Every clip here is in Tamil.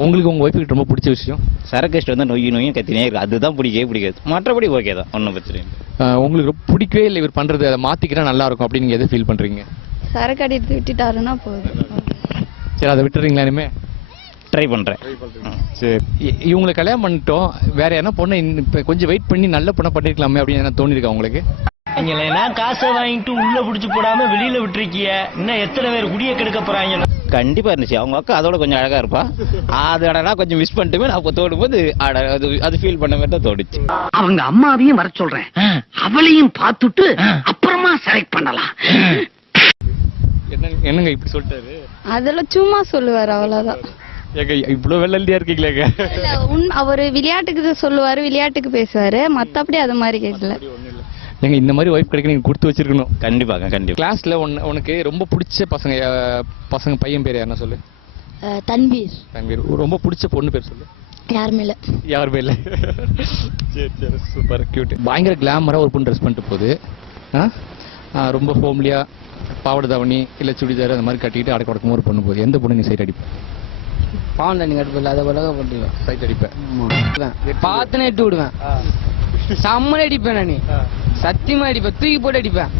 உங்களுக்கு உங்கள் ஒய்ஃபுக்கு ரொம்ப பிடிச்ச விஷயம்? சரக்கு வந்து நொய்யும் கத்தினே இருக்கு, அதுதான் பிடிக்காது. மற்றபடி ஓகே தான், ஒன்றும் பிரச்சனை இல்லை. உங்களுக்கு ரொம்ப பிடிக்கவே இல்லை இவர் பண்ணுறது, அதை மாற்றிக்கிட்டா நல்லா இருக்கும் அப்படின்னு நீங்கள் எதை ஃபீல் பண்ணுறீங்க? சரக்கு அடித்து விட்டுட்டாருன்னா போதும். சரி, அதை விட்டுறீங்களா இனிமே? ட்ரை பண்ணுறேன். சரி, இவங்களை கல்யாணம் பண்ணிட்டோம், வேற யாரா பொண்ணை இப்போ கொஞ்சம் வெயிட் பண்ணி நல்ல பொண்ணை பண்ணிருக்கலாமே அப்படின்னு என்ன தோணிருக்கா உங்களுக்கு? நான் காசை வாங்கிட்டு உள்ள புடிச்சு போடாம வெளியில விட்டுருக்கிய, இன்னும் எத்தனை பேர் குடிய கெடுக்க போறாங்க? கண்டிப்பா இருந்துச்சு. அவங்க அக்கா அதோட கொஞ்சம் அழகா இருப்பா, அதோட கொஞ்சம் மிஸ் பண்ணிட்டுமே நான் அப்போ தோடும் போது அது ஃபீல் பண்ண மாதிரி தான் தோடிச்சு. அவங்க அம்மாவையும் வர சொல்றேன், அவளையும் பார்த்துட்டு அப்புறமா செலக்ட் பண்ணலாம். என்னங்க இப்படி சொல்லிட்டாரு? அதெல்லாம் சும்மா சொல்லுவாரு, அவ்வளவுதான். ஏங்க இவ்வளவு வெள்ளந்தியா இருக்கீங்களேங்க. அவரு விளையாட்டுக்கு சொல்லுவாரு, விளையாட்டுக்கு பேசுவாரு, மத்தபடி அது மாதிரி கேட்கல. ஏங்க இந்த மாதிரி ஒய்ஃப் கிடைக்க நீங்க கொடுத்து வச்சிருக்கணும். கண்டிப்பாக கண்டிப்பா. கிளாஸ்ல உனக்கு ரொம்ப பிடிச்ச பசங்க பையன் பேர் யாருன்னா சொல்லு. தன்வீர். ரொம்ப பிடிச்ச பொண்ணு பேர் சொல்லு. யாருமே இல்ல. சரி சரி, சூப்பர் கியூட். பயங்கர கிளாமரா ஒரு பொண்ணு ட்ரெஸ் பண்ணிட்டு போகுது, ரொம்ப ஹோம்லியா பாவாடை தாவணி இல்ல சுடிதார் அந்த மாதிரி கட்டிக்கிட்டு அடக்க உடக்கமா ஒரு பொண்ணு போகுது. எந்த பொண்ணு நீ சைட் அடிப்ப? பாவன் தண்ணி கட்டுப்பில்ல, அதை உலக போட்டுருவேன். சைட் அடிப்பேன், பார்த்துன்னு எட்டு விடுவேன். செம்மனை அடிப்பேன், நான் சத்தியமா அடிப்பேன், தூக்கி போட்டு அடிப்பேன்.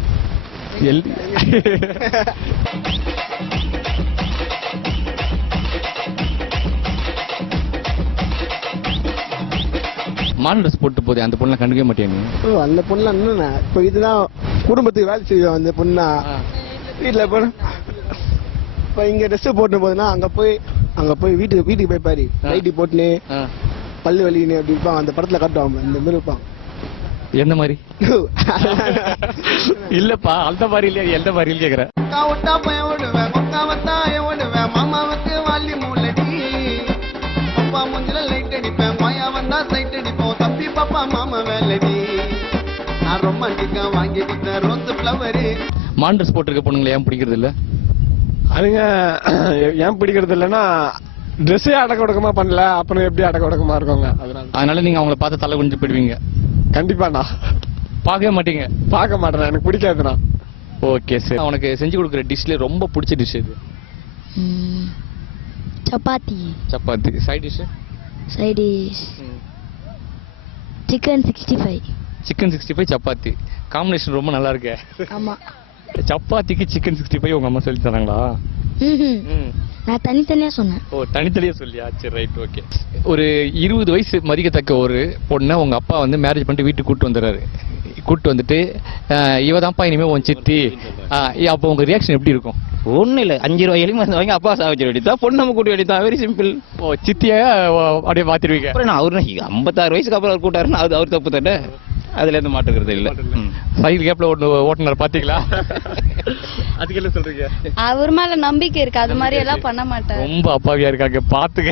மாடல் ட்ரெஸ் போட்டு போதே அந்த பொண்ணை கண்டுக்கவே மாட்டேன் நீ? அந்த பொண்ணுலாம் என்னன்னா இப்போ இதுதான் குடும்பத்துக்கு வேலை செய்வோம். அந்த பொண்ணா வீட்டில் போன இப்போ இங்கே ட்ரெஸ் போட்டு போதுன்னா அங்கே போய் வீட்டுக்கு போய் பாரு, லைட்டி போட்டுன்னு பல்லு வலின்னு அப்படி இருப்பான். அந்த படத்துல காட்டுவாங்க, இந்த மாதிரி இருப்பான். எந்த மாதிரி? இல்லப்பா அந்த மாதிரி இல்லையா, எந்த மாதிரி கேக்குறேன். மான் ட்ரெஸ் போட்டிருக்க பொண்ணுங்களை ஏன் பிடிக்கிறது இல்ல? அதுங்க ஏன் பிடிக்கிறது இல்லைன்னா ட்ரெஸ்ஸே அடக்க ஒடுக்கமா பண்ணல, அப்புறம் எப்படி அடக்க ஒடுக்கமா இருக்கோங்க. அதனால நீங்க அவங்கள பார்த்து தலை குனிஞ்சு போயிடுவீங்க? கண்டிப்பாண்ணா. பார்க்கவே மாட்டீங்க? பார்க்க மாட்டேன், எனக்கு பிடிக்காதுண்ணா. ஓகே சரி. உனக்கு செஞ்சு கொடுக்குற டிஷ்ல ரொம்ப பிடிச்ச டிஷ் எது? Chapati. Side dish? Chicken 65. Chapati combination ரொம்ப நல்லா இருக்கு. ஆமா. சப்பாத்திக்கு சிக்கன் 65 உங்க அம்மா சொல்லி தராங்களா? நான் தனித்தனியா சொன்னேன். ஓ, தனித்தனியா சொல்லியா? சரி ரைட் ஓகே. ஒரு 20 வயசு மதிக்கத்தக்க ஒரு பொண்ணை உங்க அப்பா வந்து மேரேஜ் பண்ணிட்டு வீட்டுக்கு கூட்டு வந்துட்டு இவதான்ப்பா இனிமே உன் சித்தி, அப்போ உங்க ரியாக்ஷன் எப்படி இருக்கும்? ஒன்றும் இல்லை, 5 ரூபாய் எலிமா வாங்கி அப்பா சாவிச்சு வேண்டியதான், பொண்ணு நம்ம கூட்டி வேண்டியதான். Very simple. ஓ, சித்தியா அப்படியே மாத்திருவீங்க? அப்புறம் நான் அவரு 56 வயசுக்கு அப்புறம் அவர் கூட்டாருன்னா அது அவர் தப்பு தானே, அதுல இருந்து மாட்டுக்கிறது இல்லை. சைடு கேப்ல ஓட்டுனர் பாத்தீங்களா? அதுக்கு என்ன சொல்றீங்க? அவர் மேல நம்பிக்கை இருக்கு, அது மாதிரி எல்லாம் பண்ண மாட்டாரு. ரொம்ப அப்பாவியா இருக்காங்க பாத்துக்க.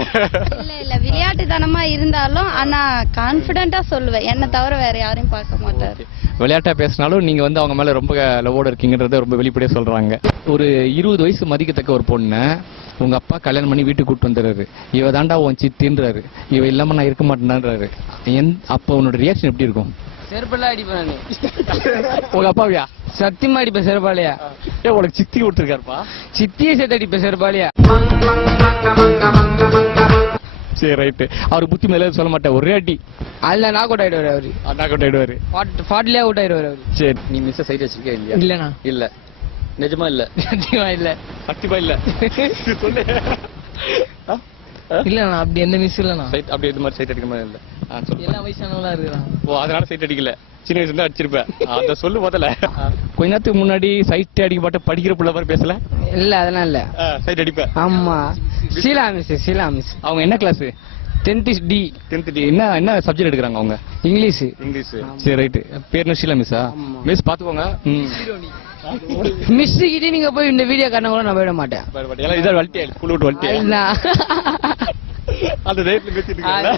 இல்ல விளையாட்டுத்தனமா இருந்தாலும் ஆனா கான்பிடென்ட்டா சொல்லுவேன், என்ன தவிர வேற யாரையும் பார்க்க மாட்டாரு. விளையாட்டா பேசினாலும் நீங்க வந்து அவங்க மேல ரொம்ப லவோட இருக்கீங்கன்றத ரொம்ப வெளிப்படையா சொல்றாங்க. ஒரு 20 வயசு மதிக்கத்தக்க ஒரு பொண்ணை உங்க அப்பா கல்யாணம் பண்ணி வீட்டுக்கு கூட்டு வந்துடுறாரு, இவ தாண்டா உன் சித்தின்றாரு, இவ இல்லாம நான் இருக்க மாட்டேன்றாரு. அப்ப உன்னோட ரியாக்ஷன் எப்படி இருக்கும்? செருப்பெல்லாம் அடிப்பேன். உங்க அப்பாவியா? சத்தியமா அடிப்பேன் செருப்பாலையா. உனக்கு சித்தி கொடுத்துருக்காருப்பா? சித்தியே சேர்த்து அடிப்பேன் செருப்பாலையா. சரி ரைட்டு. அவரு புத்தி மேல சொல்ல மாட்டேன், ஒரே அடி. அதுல நாக் அவுட் ஆயிடுவாரு. அவரு நாக் அவுட் ஆயிடுவாரு. 40 அவுட் ஆயிடுவாரு அவரு. சரி, நீ மிஸ் சைட் வச்சிருக்கே இல்லையா? இல்லண்ணா. இல்ல, நிஜமா இல்ல? சத்தியமா இல்ல. சத்தியமா இல்ல? இல்லண்ணா, அப்படி எந்த மிஸ் இல்லண்ணா. சைட் அப்படி எது மாதிரி சைட் அடிக்க மாதிரி இல்ல. எல்லா வயசானவங்களா இருக்கிறான். ஓ, அதனால சைட் அடிக்கல, சின்ன வயசுல இருந்து அடிச்சிருப்பேன். அத சொல்லு முதல்ல. கொஞ்ச நேரத்துக்கு முன்னாடி சைட் அடிக்க மாட்டேன் படிக்கிற புள்ள மாதிரி பேசல? இல்ல அதெல்லாம் இல்ல, சைட் அடிப்பேன். ஆமா. ஷீலா மிஸ். அவங்க என்ன கிளாஸ்? 10th D. என்ன சப்ஜெக்ட் எடுக்கிறாங்க அவங்க? இங்கிலீஷ். சரி ரைட்டு. பேர் என்ன? ஷீலா மிஸ்ஸா? மிஸ் பாத்துக்கோங்க. மிஸ் கிட்ட நீங்க போய் இந்த வீடியோ காரணம் கூட நான் போயிட மாட்டேன். இதான் வல்ட்டியா, ஸ்கூல் விட்டு வல்ட்டியா? இல்ல அந்த டைப்ல பேசிட்டு இருக்கீங்க.